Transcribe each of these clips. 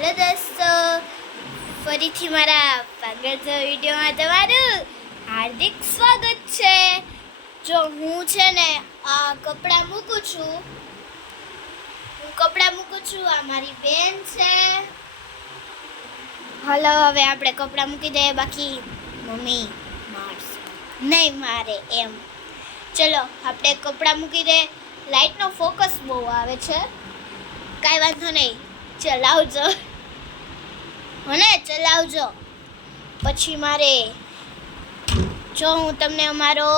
Hello દોસ્તો, ફરીથી મારા પાગલ વિડીયોમાં તમારું હાર્દિક સ્વાગત છે. જો હું છે ને આ કપડાં મૂકું છું, આ મારી બેન છે. હાલો હવે આપણે કપડાં મૂકી દઈએ, બાકી મમ્મી મારશે નહીં મારે એમ. ચલો આપણે કપડાં મૂકી દઈએ. લાઇટનો ફોકસ બહુ આવે છે, કાંઈ વાંધો નહીં, ચલાવજો ચલાવજો. પછી મારે જો હું તમને અમારો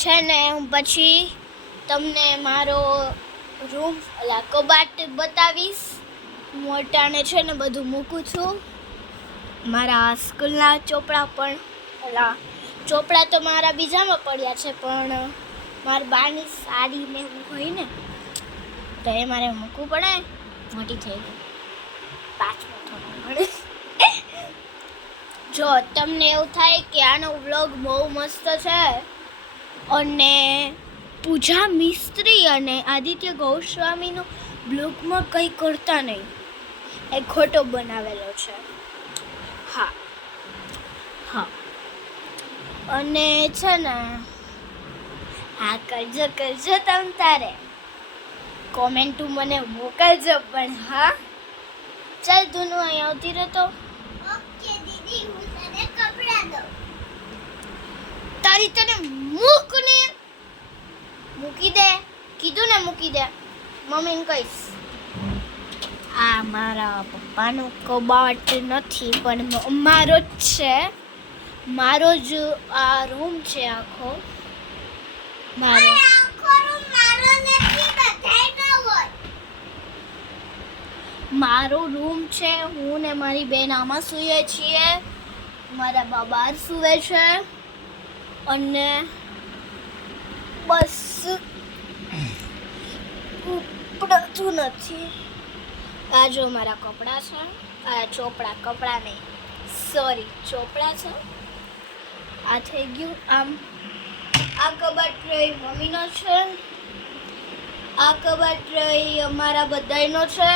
છે ને હું પછી તમને મારો રૂમ કબાટ બતાવીશ. હું અટાણે છે ને બધું મૂકું છું. મારા સ્કૂલના ચોપડા પણ ચોપડા તો મારા બીજામાં પડ્યા છે, પણ મારા બાની સાડી ને એવું હોય ને તો એ મારે મૂકવું પડે. મોટી થઈ ગઈ, પાંચમો થોડો પડે. જો તમને એવું થાય કે આનો વ્લોગ બહુ મસ્ત છે અને પૂજા મિસ્ત્રી અને આદિત્ય ગોસ્વામીનો બ્લોગમાં કંઈ કરતા નહીં, એ ખોટો બનાવેલો છે. હા અને છે ને હા કરજો તમ તારે કોમેન્ટું મને મોકલજો. પણ હા ચાલ ધૂનું અહીં આવતી રહેતો. ઓકે દીદી, હું તને કપડાં દઉં. તારી તને મૂકી દે, કીધું ને મૂકી દે. મમ્મીને કહીશ. આ મારા પપ્પાનો કબાટ નથી, પણ મારો જ છે. મારો જ આ રૂમ છે આખો. મારો રૂમ છે. હું ને મારી બેન આમાં સૂઈએ છીએ, મારા બા બહાર સૂવે છે અને બસ ઉપડતું નથી. આ જો મારા કપડાં છે, આ ચોપડા છે. આ થઈ ગયું. આમ આ કબાટ રહી મમ્મીનો છે, આ કબાટ રહી અમારા બધાયનો છે,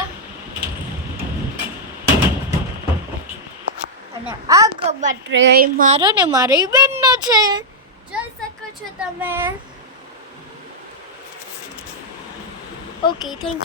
અને આ કબાટ રહી મારો ને મારી બેનનો છે. જોઈ શકો છો તમે. Okay, thank you.